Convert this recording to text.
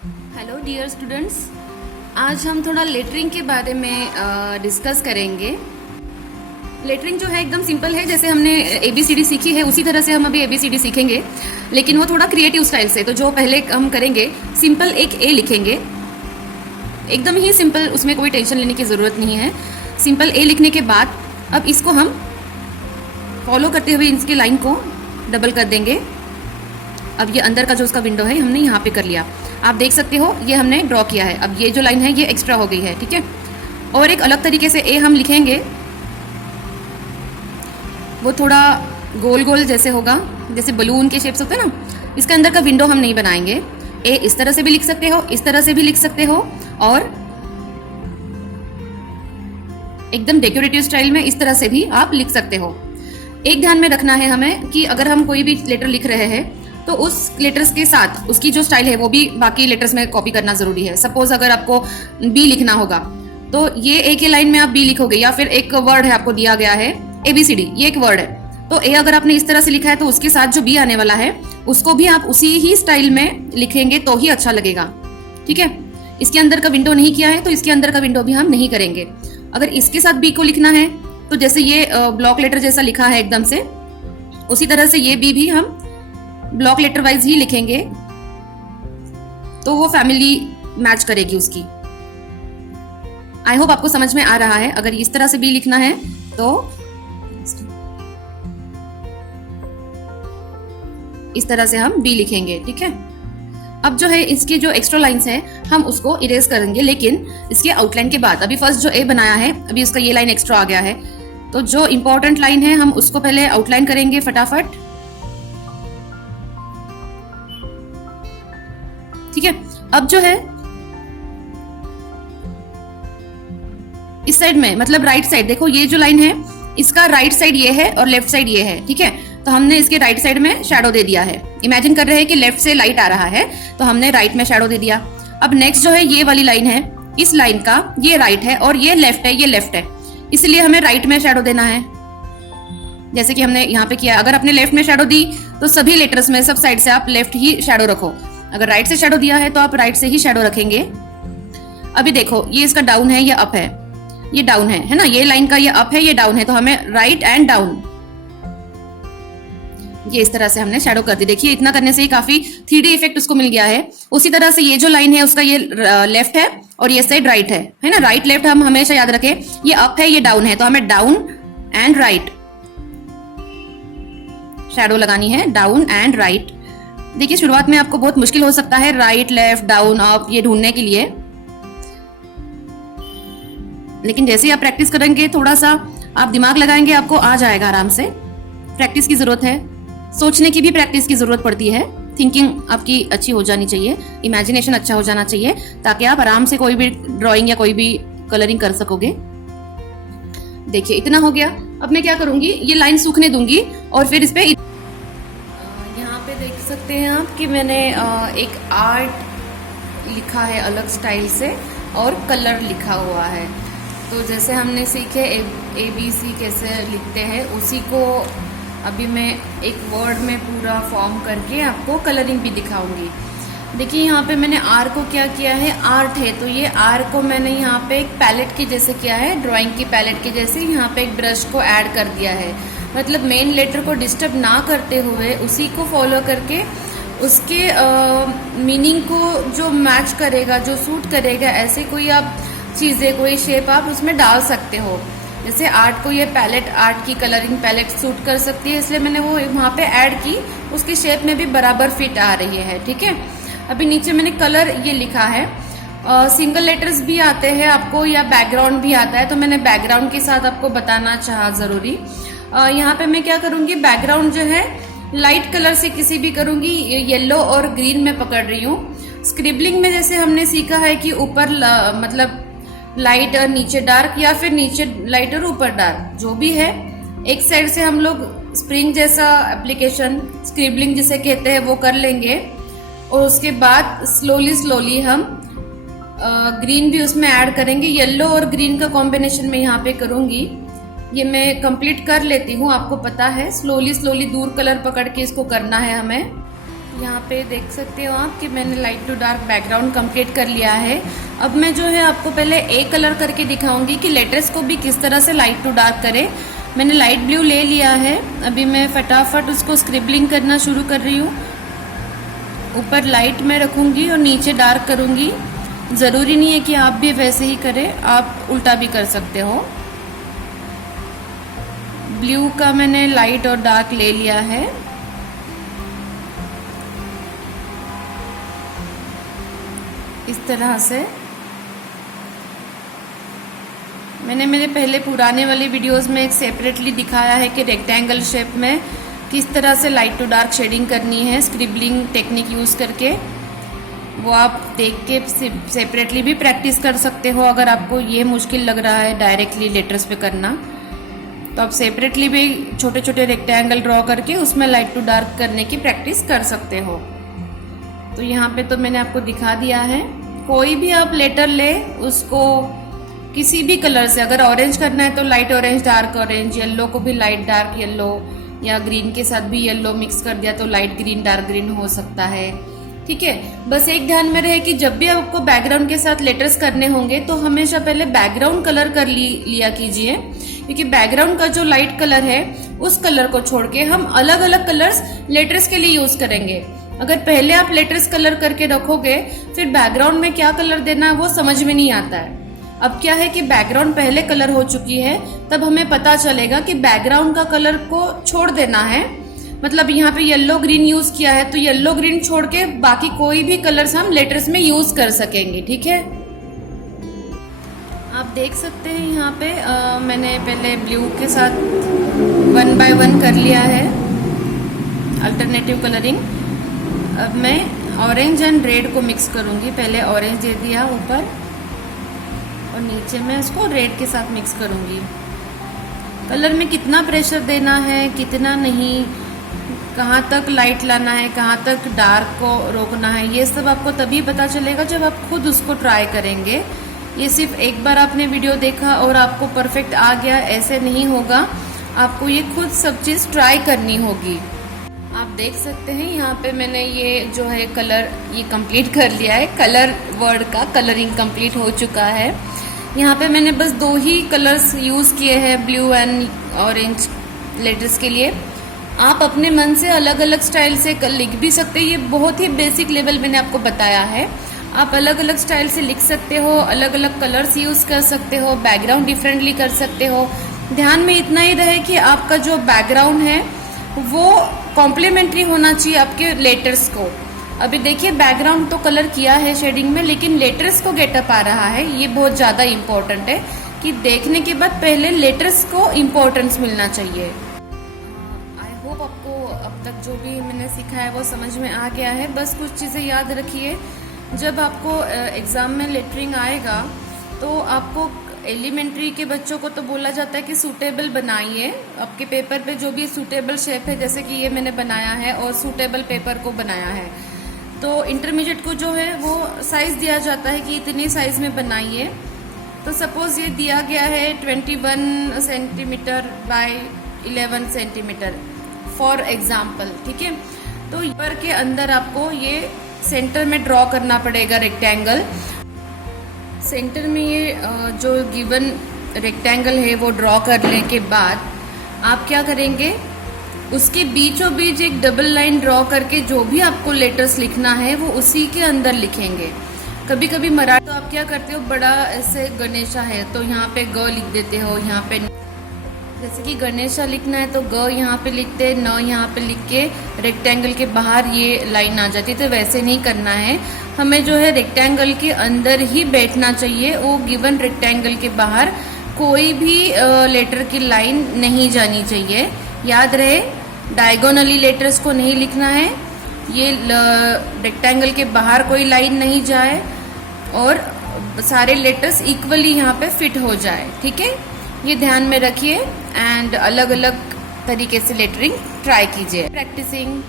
Hello dear students, आज हम थोड़ा लेटरिंग के बारे में डिस्कस करेंगे। लेटरिंग जो है एकदम सिंपल है, जैसे हमने ABCD सीखी है उसी तरह से हम अभी ABCD सीखेंगे, लेकिन वो थोड़ा क्रिएटिव स्टाइल से। तो जो पहले हम करेंगे, सिंपल एक A लिखेंगे, एकदम ही सिंपल, उसमें कोई टेंशन लेने की ज़रूरत नहीं है। सिंपल A लिखने के बाद अब इसको हम फॉलो करते हुए इसकी लाइन को डबल कर देंगे। अब ये अंदर का जो उसका विंडो है हमने यहाँ पे कर लिया, आप देख सकते हो ये हमने ड्रॉ किया है। अब ये जो लाइन है ये एक्स्ट्रा हो गई है, ठीक है। और एक अलग तरीके से ए हम लिखेंगे, वो थोड़ा गोल गोल जैसे होगा, जैसे बलून के शेप्स होते हैं ना। इसके अंदर का विंडो हम नहीं बनाएंगे। ए इस तरह से भी लिख सकते हो, इस तरह से भी लिख सकते हो, और एकदम डेकोरेटिव स्टाइल में इस तरह से भी आप लिख सकते हो। एक ध्यान में रखना है हमें कि अगर हम कोई भी लेटर लिख रहे हैं तो उस लेटर्स के साथ उसकी जो स्टाइल है वो भी बाकी लेटर्स में कॉपी करना जरूरी है। सपोज अगर आपको बी लिखना होगा तो ये ए के लाइन में आप बी लिखोगे, या फिर एक वर्ड है आपको दिया गया है ABCD, ये एक वर्ड है, तो ए अगर आपने इस तरह से लिखा है तो उसके साथ जो बी आने वाला है उसको भी आप उसी ही स्टाइल में लिखेंगे तो ही अच्छा लगेगा, ठीक है। इसके अंदर का विंडो नहीं किया है तो इसके अंदर का विंडो भी हम नहीं करेंगे। अगर इसके साथ बी को लिखना है तो जैसे ये ब्लॉक लेटर जैसा लिखा है एकदम से, उसी तरह से ये बी भी हम ब्लॉक लेटर वाइज ही लिखेंगे तो वो फैमिली मैच करेगी उसकी। आई होप आपको समझ में आ रहा है। अगर इस तरह से भी लिखना है तो इस तरह से हम बी लिखेंगे, ठीक है। अब जो है इसकी जो एक्स्ट्रा लाइंस है हम उसको इरेज करेंगे, लेकिन इसके आउटलाइन के बाद। अभी फर्स्ट जो ए बनाया है, अभी उसका ये लाइन एक्स्ट्रा आ गया है, तो जो इंपॉर्टेंट लाइन है हम उसको पहले आउटलाइन करेंगे फटाफट, ठीक है। अब जो है इस साइड में, मतलब राइट साइड, देखो ये जो लाइन है इसका राइट साइड ये है और लेफ्ट साइड ये है, ठीक है। तो हमने इसके राइट साइड में शैडो दे दिया है। इमेजिन कर रहे हैं कि लेफ्ट से लाइट आ रहा है तो हमने राइट में शैडो दे दिया। अब नेक्स्ट जो है ये वाली लाइन है, इस लाइन का ये राइट है और ये लेफ्ट है, ये लेफ्ट है, इसलिए हमें राइट में शैडो देना है, जैसे कि हमने यहाँ पे किया। अगर आपने लेफ्ट में शैडो दी तो सभी लेटर्स में सब साइड से आप लेफ्ट ही शैडो रखो। अगर राइट से शैडो दिया है तो आप राइट से ही शैडो रखेंगे। अभी देखो ये इसका डाउन है, ये अप है, ये डाउन है ना। ये लाइन का ये अप है, ये डाउन है, तो हमें राइट एंड डाउन, ये इस तरह से हमने शैडो कर दी। देखिए इतना करने से ही काफी 3D इफेक्ट उसको मिल गया है। उसी तरह से ये जो लाइन है उसका ये लेफ्ट है और ये साइड राइट है ना। राइट लेफ्ट हम हमेशा याद रखें, ये अप है ये डाउन है, तो हमें डाउन एंड राइट शैडो लगानी है, डाउन एंड राइट। देखिए शुरुआत में आपको बहुत मुश्किल हो सकता है राइट लेफ्ट डाउन अप ये ढूंढने के लिए, लेकिन जैसे ही आप प्रैक्टिस करेंगे, थोड़ा सा आप दिमाग लगाएंगे, आपको आ जाएगा आराम से। प्रैक्टिस की जरूरत है, सोचने की भी प्रैक्टिस की जरूरत पड़ती है। थिंकिंग आपकी अच्छी हो जानी चाहिए, इमेजिनेशन अच्छा हो जाना चाहिए, ताकि आप आराम से कोई भी ड्राइंग या कोई भी कलरिंग कर सकोगे। देखिए इतना हो गया। अब मैं क्या करूंगी, ये लाइन सूखने दूंगी और फिर इस पे यहाँ पे देख सकते हैं आप कि मैंने एक आर्ट लिखा है अलग स्टाइल से और कलर लिखा हुआ है। तो जैसे हमने सीखे ABC कैसे लिखते हैं, उसी को अभी मैं एक वर्ड में पूरा फॉर्म करके आपको कलरिंग भी दिखाऊंगी। देखिए यहाँ पे मैंने आर को क्या किया है, आर्ट है, तो ये आर को मैंने यहाँ पे एक पैलेट के जैसे किया है, ड्राइंग की पैलेट के जैसे। यहाँ पे एक ब्रश को ऐड कर दिया है, मतलब मेन लेटर को डिस्टर्ब ना करते हुए उसी को फॉलो करके उसके मीनिंग को जो मैच करेगा, जो सूट करेगा, ऐसे कोई आप चीज़ें, कोई शेप आप उसमें डाल सकते हो। जैसे आर्ट को ये पैलेट, आर्ट की कलरिंग पैलेट सूट कर सकती है, इसलिए मैंने वो वहाँ पे ऐड की, उसकी शेप में भी बराबर फिट आ रही है, ठीक है। अभी नीचे मैंने कलर ये लिखा है। सिंगल लेटर्स भी आते हैं आपको या बैकग्राउंड भी आता है, तो मैंने बैकग्राउंड के साथ आपको बताना चाहा ज़रूरी। यहाँ पे मैं क्या करूँगी, बैकग्राउंड जो है लाइट कलर से किसी भी करूँगी, येलो और ग्रीन में पकड़ रही हूँ। स्क्रिबलिंग में जैसे हमने सीखा है कि ऊपर मतलब लाइट और नीचे डार्क, या फिर नीचे लाइट और ऊपर डार्क, जो भी है। एक साइड से हम लोग स्प्रिंग जैसा एप्लीकेशन, स्क्रिबलिंग जिसे कहते हैं, वो कर लेंगे, और उसके बाद स्लोली स्लोली हम ग्रीन भी उसमें ऐड करेंगे। येलो और ग्रीन का कॉम्बिनेशन में यहाँ पे करूँगी। ये मैं कंप्लीट कर लेती हूँ, आपको पता है स्लोली स्लोली दूर कलर पकड़ के इसको करना है हमें। यहाँ पे देख सकते हो आप कि मैंने light to dark background complete कर लिया है। अब मैं जो है आपको पहले एक कलर करके दिखाऊंगी कि लेटर्स को भी किस तरह से लाइट टू डार्क करें। मैंने लाइट ब्लू ले लिया है, अभी मैं फटाफट उसको स्क्रिबलिंग करना शुरू कर रही हूँ। ऊपर लाइट में रखूँगी और नीचे डार्क करूँगी। ज़रूरी नहीं है कि आप भी वैसे ही करें, आप उल्टा भी कर सकते हो। ब्लू का मैंने लाइट और डार्क ले लिया है। इस तरह से मैंने मेरे पहले पुराने वाले वीडियोस में एक सेपरेटली दिखाया है कि रेक्टेंगल शेप में किस तरह से लाइट टू डार्क शेडिंग करनी है स्क्रिबलिंग टेक्निक यूज़ करके। वो आप देख के सेपरेटली भी प्रैक्टिस कर सकते हो। अगर आपको ये मुश्किल लग रहा है डायरेक्टली लेटर्स पे करना, तो आप सेपरेटली भी छोटे छोटे रेक्टेंगल ड्रॉ करके उसमें लाइट टू डार्क करने की प्रैक्टिस कर सकते हो। तो यहाँ पे तो मैंने आपको दिखा दिया है। कोई भी आप लेटर ले, उसको किसी भी कलर से, अगर ऑरेंज करना है तो light orange dark orange, yellow को भी लाइट डार्क येलो, या ग्रीन के साथ भी येलो मिक्स कर दिया तो लाइट ग्रीन डार्क ग्रीन हो सकता है। ठीक है, बस एक ध्यान में रहे कि जब भी आपको बैकग्राउंड के साथ लेटर्स करने होंगे तो हमेशा पहले बैकग्राउंड कलर कर लिया कीजिए, क्योंकि बैकग्राउंड का जो लाइट कलर है उस कलर को छोड़ के हम अलग अलग कलर्स लेटर्स के लिए यूज करेंगे। अगर पहले आप लेटर्स कलर करके रखोगे, फिर बैकग्राउंड में क्या कलर देना है वो समझ में नहीं आता है। अब क्या है कि बैकग्राउंड पहले कलर हो चुकी है, तब हमें पता चलेगा कि बैकग्राउंड का कलर को छोड़ देना है। मतलब यहाँ पे येलो ग्रीन यूज किया है तो येलो ग्रीन छोड़ के बाकी कोई भी कलर्स हम लेटर्स में यूज कर सकेंगे। ठीक है, आप देख सकते हैं यहाँ पे मैंने पहले ब्लू के साथ 1 by 1 कर लिया है अल्टरनेटिव कलरिंग। अब मैं ऑरेंज एंड रेड को मिक्स करूँगी। पहले ऑरेंज दे दिया ऊपर और नीचे मैं इसको रेड के साथ मिक्स करूँगी। कलर में कितना प्रेशर देना है, कितना नहीं, कहाँ तक लाइट लाना है, कहाँ तक डार्क को रोकना है, ये सब आपको तभी पता चलेगा जब आप खुद उसको ट्राई करेंगे। ये सिर्फ एक बार आपने वीडियो देखा और आपको परफेक्ट आ गया, ऐसे नहीं होगा। आपको ये खुद सब चीज़ ट्राई करनी होगी। आप देख सकते हैं यहाँ पे मैंने ये जो है कलर ये कंप्लीट कर लिया है। कलर वर्ड का कलरिंग कंप्लीट हो चुका है। यहाँ पे मैंने बस 2 ही कलर्स यूज़ किए हैं, ब्लू एंड ऑरेंज लेटर्स के लिए। आप अपने मन से अलग अलग स्टाइल से लिख भी सकते हैं। ये बहुत ही बेसिक लेवल मैंने आपको बताया है। आप अलग अलग स्टाइल से लिख सकते हो, अलग अलग कलर्स यूज़ कर सकते हो, बैकग्राउंड डिफरेंटली कर सकते हो। ध्यान में इतना ही रहे कि आपका जो बैकग्राउंड है वो कॉम्प्लीमेंट्री होना चाहिए आपके लेटर्स को। अभी देखिए बैकग्राउंड तो कलर किया है शेडिंग में, लेकिन लेटर्स को गेटअप आ रहा है। ये बहुत ज़्यादा इम्पोर्टेंट है कि देखने के बाद पहले लेटर्स को इम्पोर्टेंस मिलना चाहिए। आई होप आपको अब तक जो भी मैंने सीखा है वो समझ में आ गया है। बस कुछ चीज़ें याद रखिए, जब आपको एग्ज़ाम में लेटरिंग आएगा तो आपको एलिमेंट्री के बच्चों को तो बोला जाता है कि सूटेबल बनाइए। आपके पेपर पे जो भी सूटेबल शेप है, जैसे कि ये मैंने बनाया है और सूटेबल पेपर को बनाया है। तो इंटरमीडिएट को जो है वो साइज दिया जाता है कि इतनी साइज में बनाइए। तो सपोज ये दिया गया है 21 centimetre bye 11 centimetre for example. ठीक है, तो पेपर के अंदर आपको ये सेंटर में ड्रॉ करना पड़ेगा रेक्टेंगल। सेंटर में ये जो गिवन रेक्टेंगल है वो ड्रॉ करने के बाद आप क्या करेंगे, उसके बीचों बीच एक डबल लाइन ड्रॉ करके जो भी आपको लेटर्स लिखना है वो उसी के अंदर लिखेंगे। कभी कभी मराठी तो आप क्या करते हो, बड़ा ऐसे गणेशा है तो यहाँ पे ग लिख देते हो। यहाँ पे जैसे कि गणेशा लिखना है तो ग यहाँ पे लिखते, न यहाँ पे लिख के रेक्टेंगल के बाहर ये लाइन आ जाती है। तो वैसे नहीं करना है, हमें जो है रेक्टेंगल के अंदर ही बैठना चाहिए। वो गिवन रेक्टेंगल के बाहर कोई भी लेटर की लाइन नहीं जानी चाहिए। याद रहे, डायगोनली लेटर्स को नहीं लिखना है, ये रेक्टेंगल के बाहर कोई लाइन नहीं जाए और सारे लेटर्स इक्वली यहाँ पे फिट हो जाए। ठीक है, ये ध्यान में रखिए एंड अलग अलग तरीके से लेटरिंग ट्राई कीजिए। प्रैक्टिसिंग